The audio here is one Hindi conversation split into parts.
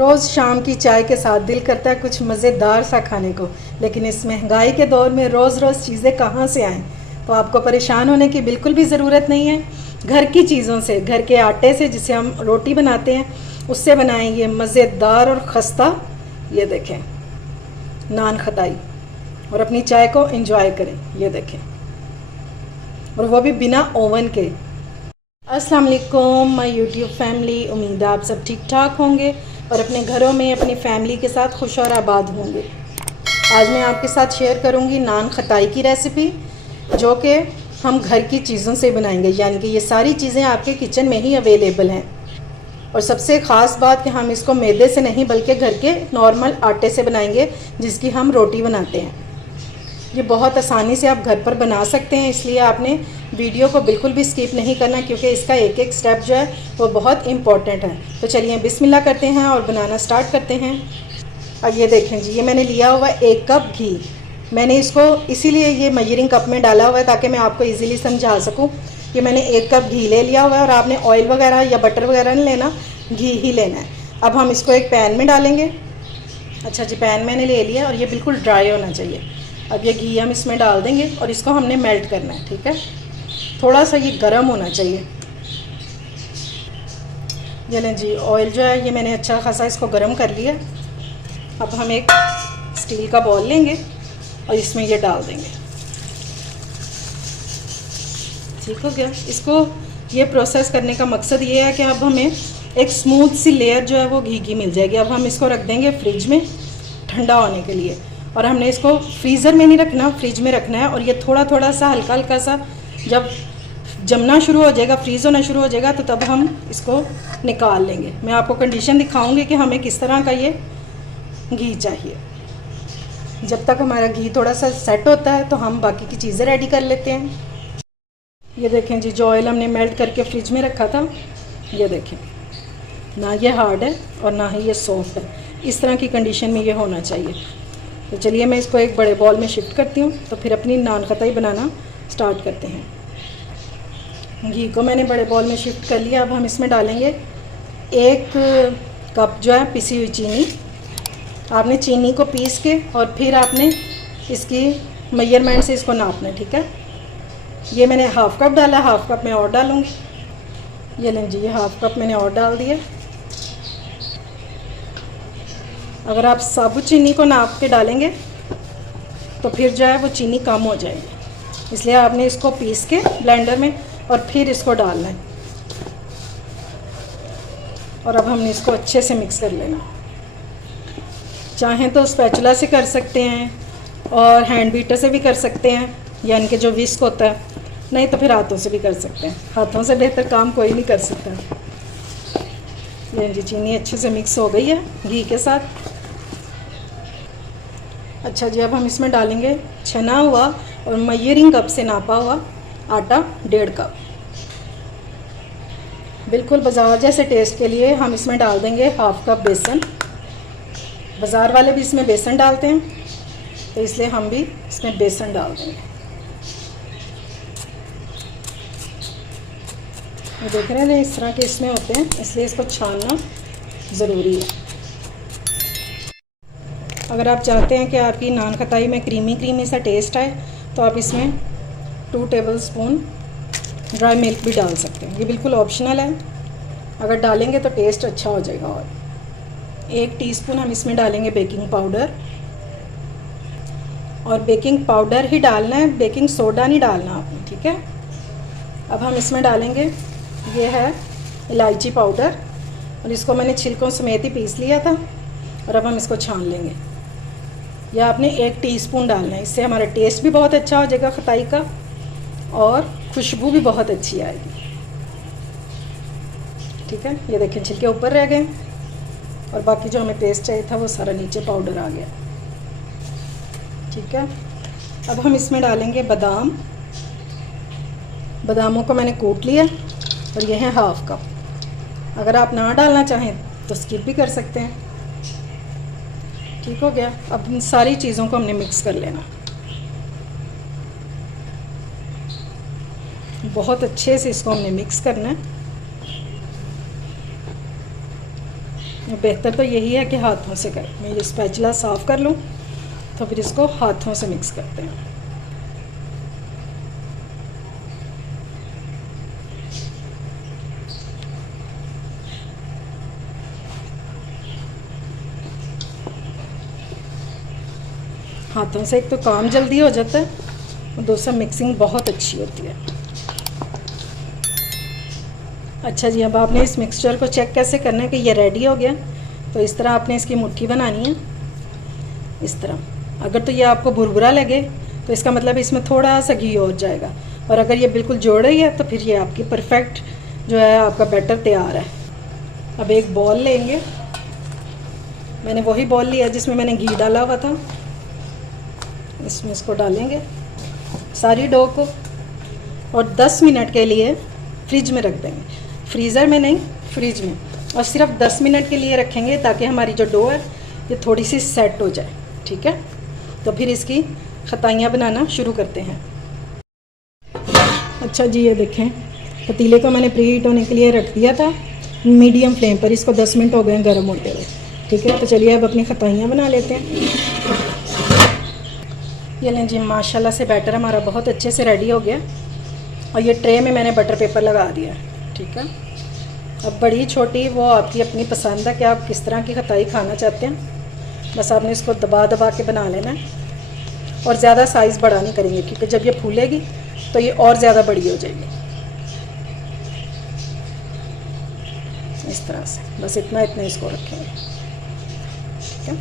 रोज़ शाम की चाय के साथ दिल करता है कुछ मज़ेदार सा खाने को, लेकिन इस महंगाई के दौर में रोज़ रोज़ चीज़ें कहाँ से आएँ। तो आपको परेशान होने की बिल्कुल भी ज़रूरत नहीं है। घर की चीज़ों से, घर के आटे से जिसे हम रोटी बनाते हैं उससे बनाएं ये मज़ेदार और खस्ता, ये देखें, नान खताई, और अपनी चाय को एंजॉय करें। ये देखें, और वो भी बिना ओवन के। अस्सलाम वालेकुम माय यूट्यूब फैमिली, उम्मीद है आप सब ठीक ठाक होंगे और अपने घरों में अपनी फैमिली के साथ खुश और आबाद होंगे। आज मैं आपके साथ शेयर करूंगी नान खताई की रेसिपी, जो कि हम घर की चीज़ों से बनाएंगे, यानी कि ये सारी चीज़ें आपके किचन में ही अवेलेबल हैं। और सबसे ख़ास बात कि हम इसको मैदे से नहीं बल्कि घर के नॉर्मल आटे से बनाएंगे जिसकी हम रोटी बनाते हैं। ये बहुत आसानी से आप घर पर बना सकते हैं, इसलिए आपने वीडियो को बिल्कुल भी स्किप नहीं करना, क्योंकि इसका एक एक स्टेप जो है वो बहुत इम्पॉर्टेंट है। तो चलिए बिस्मिल्लाह करते हैं और बनाना स्टार्ट करते हैं। अब ये देखें जी, ये मैंने लिया हुआ 1 कप घी। मैंने इसको इसीलिए ये मेजरिंग कप में डाला हुआ है ताकि मैं आपको ईज़िली समझा सकूँ कि मैंने 1 कप घी ले लिया हुआ है। और आपने ऑयल वगैरह या बटर वगैरह नहीं लेना, घी ही लेना है। अब हम इसको एक पैन में डालेंगे। अच्छा जी, पैन मैंने ले लिया और ये बिल्कुल ड्राई होना चाहिए। अब ये घी हम इसमें डाल देंगे और इसको हमने मेल्ट करना है, ठीक है। थोड़ा सा ये गर्म होना चाहिए। ये लें जी, ऑयल जो है ये मैंने अच्छा खासा इसको गर्म कर लिया। अब हम एक स्टील का बॉल लेंगे और इसमें ये डाल देंगे। ठीक हो गया। इसको ये प्रोसेस करने का मकसद ये है कि अब हमें एक स्मूथ सी लेयर जो है वो घी की मिल जाएगी। अब हम इसको रख देंगे फ्रिज में ठंडा होने के लिए। और हमने इसको फ्रीज़र में नहीं रखना, फ्रिज में रखना है। और ये थोड़ा थोड़ा सा हल्का हल्का सा जब जमना शुरू हो जाएगा, फ्रीज़ होना शुरू हो जाएगा, तो तब हम इसको निकाल लेंगे। मैं आपको कंडीशन दिखाऊंगी कि हमें किस तरह का ये घी चाहिए। जब तक हमारा घी थोड़ा सा सेट होता है तो हम बाकी की चीज़ें रेडी कर लेते हैं। ये देखें जी, जो ऑयल हमने मेल्ट करके फ्रिज में रखा था, ये देखें, ना ये हार्ड है और ना ही ये सॉफ्ट है। इस तरह की कंडीशन में ये होना चाहिए। तो चलिए मैं इसको एक बड़े बॉल में शिफ्ट करती हूँ, तो फिर अपनी नान खताई बनाना स्टार्ट करते हैं। घी को मैंने बड़े बॉल में शिफ्ट कर लिया। अब हम इसमें डालेंगे 1 कप जो है पिसी हुई चीनी। आपने चीनी को पीस के और फिर आपने इसकी मेजरमेंट से इसको नापना है, ठीक है। ये मैंने हाफ़ कप डाला, हाफ़ कप मैं और डालूँगी। ये लें जी, ये हाफ़ कप मैंने और डाल दिया। अगर आप साबुत चीनी को नाप के डालेंगे तो फिर जो है वो चीनी कम हो जाएगी, इसलिए आपने इसको पीस के ब्लेंडर में और फिर इसको डालना है। और अब हमने इसको अच्छे से मिक्स कर लेना। चाहें तो स्पैचुला से कर सकते हैं और हैंड बीटर से भी कर सकते हैं, यानी कि जो विस्क होता है, नहीं तो फिर हाथों से भी कर सकते हैं। हाथों से बेहतर काम कोई नहीं कर सकता। ये जी, चीनी अच्छे से मिक्स हो गई है घी के साथ। अच्छा जी, अब हम इसमें डालेंगे छना हुआ और मेजरिंग कप से नापा हुआ आटा 1.5 कप। बिल्कुल बाज़ार जैसे टेस्ट के लिए हम इसमें डाल देंगे हाफ़ कप बेसन। बाज़ार वाले भी इसमें बेसन डालते हैं, तो इसलिए हम भी इसमें बेसन डाल देंगे। ये देख रहे हैं इस तरह के इसमें होते हैं, इसलिए इसको छानना ज़रूरी है। अगर आप चाहते हैं कि आपकी नान खताई में क्रीमी क्रीमी सा टेस्ट आए तो आप इसमें 2 टेबलस्पून ड्राई मिल्क भी डाल सकते हैं। ये बिल्कुल ऑप्शनल है, अगर डालेंगे तो टेस्ट अच्छा हो जाएगा। और 1 टीस्पून हम इसमें डालेंगे बेकिंग पाउडर। और बेकिंग पाउडर ही डालना है, बेकिंग सोडा नहीं डालना आपने, ठीक है। अब हम इसमें डालेंगे, ये है इलायची पाउडर, और इसको मैंने छिलकों समेत ही पीस लिया था। और अब हम इसको छान लेंगे। यह आपने 1 टीस्पून डालना है, इससे हमारा टेस्ट भी बहुत अच्छा हो जाएगा खताई का और खुशबू भी बहुत अच्छी आएगी, ठीक है। ये देखें, छिलके ऊपर रह गए और बाकी जो हमें टेस्ट चाहिए था वो सारा नीचे पाउडर आ गया, ठीक है। अब हम इसमें डालेंगे बादाम। बादामों को मैंने कूट लिया और ये है हाफ़ कप। अगर आप ना डालना चाहें तो स्किप भी कर सकते हैं, ठीक हो गया। अब इन सारी चीज़ों को हमने मिक्स कर लेना। बहुत अच्छे से इसको हमने मिक्स करना है। बेहतर तो यही है कि हाथों से करें। मैं ये स्पैचुला साफ़ कर लूँ तो फिर इसको हाथों से मिक्स करते हैं। हाथों से एक तो काम जल्दी हो जाता है और दूसरा मिक्सिंग बहुत अच्छी होती है। अच्छा जी, अब आपने इस मिक्सचर को चेक कैसे करना है कि ये रेडी हो गया। तो इस तरह आपने इसकी मुट्ठी बनानी है, इस तरह। अगर तो ये आपको भुरभुरा लगे तो इसका मतलब इसमें थोड़ा सा घी और जाएगा, और अगर ये बिल्कुल जोड़ रही है तो फिर ये आपकी परफेक्ट जो है आपका बैटर तैयार है। अब एक बॉल लेंगे, मैंने वही बॉल लिया जिसमें मैंने घी डाला हुआ था। इसमें इसको डालेंगे सारी डो को, और 10 मिनट के लिए फ्रिज में रख देंगे। फ्रीज़र में नहीं, फ्रिज में। और सिर्फ 10 मिनट के लिए रखेंगे ताकि हमारी जो डो है ये थोड़ी सी सेट हो जाए। ठीक है, तो फिर इसकी खताइयाँ बनाना शुरू करते हैं। अच्छा जी, ये देखें पतीले को मैंने प्री हीट होने के लिए रख दिया था मीडियम फ्लेम पर। इसको 10 मिनट हो गए गर्म होते हुए। ठीक है, तो चलिए अब अपनी खताइयाँ बना लेते हैं। ये लें जी, माशाल्लाह से बैटर हमारा बहुत अच्छे से रेडी हो गया, और ये ट्रे में मैंने बटर पेपर लगा दिया है। ठीक है, अब बड़ी छोटी वो आपकी अपनी पसंद है कि आप किस तरह की खताई खाना चाहते हैं। बस आपने इसको दबा दबा के बना लेना है, और ज़्यादा साइज़ बड़ा नहीं करेंगे क्योंकि जब ये फूलेगी तो ये और ज़्यादा बड़ी हो जाएगी। इस तरह से बस इतना इतना इसको रखेंगे। ठीक है,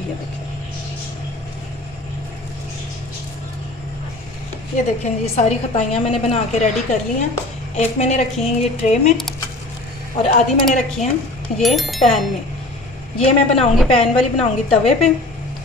ये देखें, ये देखें जी, सारी खताइयाँ मैंने बना के रेडी कर ली हैं। एक मैंने रखी हैं ये ट्रे में, और आधी मैंने रखी हैं ये पैन में। ये मैं बनाऊंगी, पैन वाली बनाऊंगी तवे पे,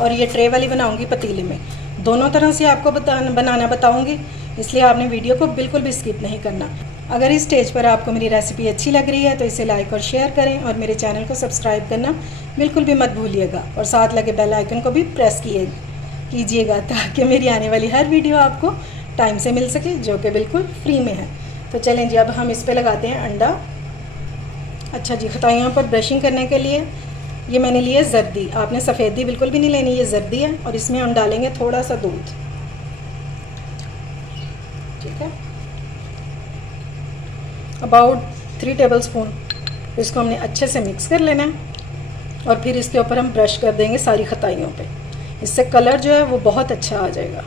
और ये ट्रे वाली बनाऊंगी पतीले में। दोनों तरह से आपको बनाना बताऊंगी, इसलिए आपने वीडियो को बिल्कुल भी स्किप नहीं करना। अगर इस स्टेज पर आपको मेरी रेसिपी अच्छी लग रही है तो इसे लाइक और शेयर करें, और मेरे चैनल को सब्सक्राइब करना बिल्कुल भी मत भूलिएगा, और साथ लगे बेल आइकन को भी प्रेस कीजिएगा ताकि मेरी आने वाली हर वीडियो आपको टाइम से मिल सके, जो कि बिल्कुल फ्री में है। तो चलें जी, अब हम इस पे लगाते हैं अंडा। अच्छा जी, खताइयों पर ब्रशिंग करने के लिए ये मैंने लिए जर्दी। आपने सफ़ेदी बिल्कुल भी नहीं लेनी, ये जर्दी है, और इसमें हम डालेंगे थोड़ा सा दूध। ठीक है, अबाउट 3 टेबलस्पून। इसको हमने अच्छे से मिक्स कर लेना है, और फिर इसके ऊपर हम ब्रश कर देंगे सारी खताइयों पे। इससे कलर जो है वो बहुत अच्छा आ जाएगा।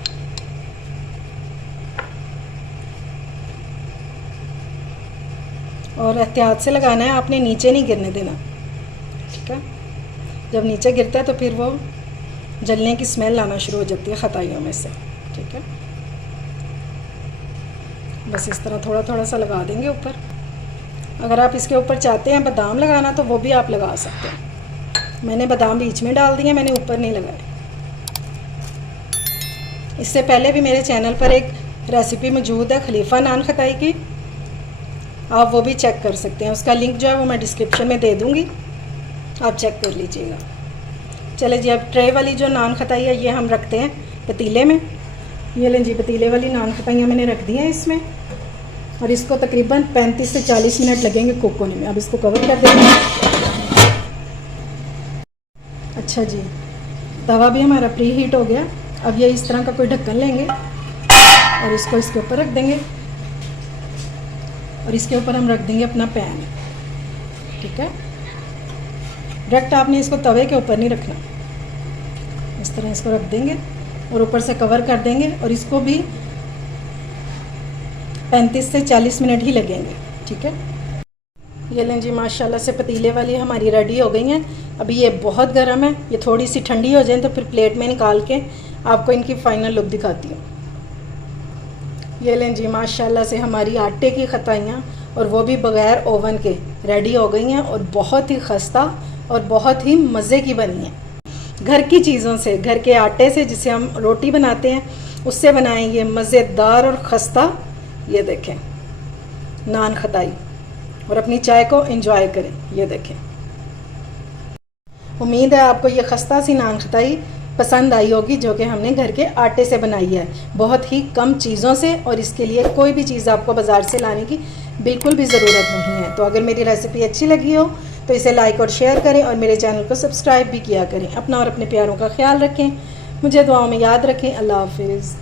और एहतियात से लगाना है, आपने नीचे नहीं गिरने देना। ठीक है, जब नीचे गिरता है तो फिर वो जलने की स्मेल आना शुरू हो जाती है खताइयों में से। ठीक है, बस इस तरह थोड़ा थोड़ा सा लगा देंगे ऊपर। अगर आप इसके ऊपर चाहते हैं बादाम लगाना तो वो भी आप लगा सकते हैं। मैंने बादाम बीच में डाल दिए, मैंने ऊपर नहीं लगाए। इससे पहले भी मेरे चैनल पर एक रेसिपी मौजूद है खलीफा नान खताई की, आप वो भी चेक कर सकते हैं। उसका लिंक जो है वो मैं डिस्क्रिप्शन में दे दूँगी, आप चेक कर लीजिएगा। चले जी, अब ट्रे वाली जो नान खताई है ये हम रखते हैं पतीले में। ये लें जी, पतीले वाली नान खताइयाँ मैंने रख दी हैं इसमें, और इसको तकरीबन 35 से 40 मिनट लगेंगे कुक होने में। अब इसको कवर कर देंगे। अच्छा जी, तवा भी हमारा प्री हीट हो गया। अब ये इस तरह का कोई ढक्कन लेंगे और इसको इसके ऊपर रख देंगे, और इसके ऊपर हम रख देंगे अपना पैन। ठीक है, डायरेक्ट आपने इसको तवे के ऊपर नहीं रखना, इस तरह इसको रख देंगे और ऊपर से कवर कर देंगे, और इसको भी 35 से 40 मिनट ही लगेंगे। ठीक है, ये लें जी, माशाल्लाह से पतीले वाली हमारी रेडी हो गई हैं। अभी ये बहुत गर्म है, ये थोड़ी सी ठंडी हो जाए तो फिर प्लेट में निकाल के आपको इनकी फ़ाइनल लुक दिखाती हूँ। ये लें जी, माशाल्लाह से हमारी आटे की खताइयाँ, और वो भी बग़ैर ओवन के, रेडी हो गई हैं, और बहुत ही खस्ता और बहुत ही मज़े की बनी है। घर की चीज़ों से, घर के आटे से जिसे हम रोटी बनाते हैं उससे बनाएंगे मज़ेदार और खस्ता, ये देखें, नान खताई, और अपनी चाय को एंजॉय करें। ये देखें, उम्मीद है आपको ये खस्ता सी नान खताई पसंद आई होगी, जो कि हमने घर के आटे से बनाई है, बहुत ही कम चीज़ों से, और इसके लिए कोई भी चीज़ आपको बाज़ार से लाने की बिल्कुल भी ज़रूरत नहीं है। तो अगर मेरी रेसिपी अच्छी लगी हो तो इसे लाइक और शेयर करें और मेरे चैनल को सब्सक्राइब भी किया करें। अपना और अपने प्यारों का ख्याल रखें, मुझे दुआओं में याद रखें। अल्लाह हाफिज़।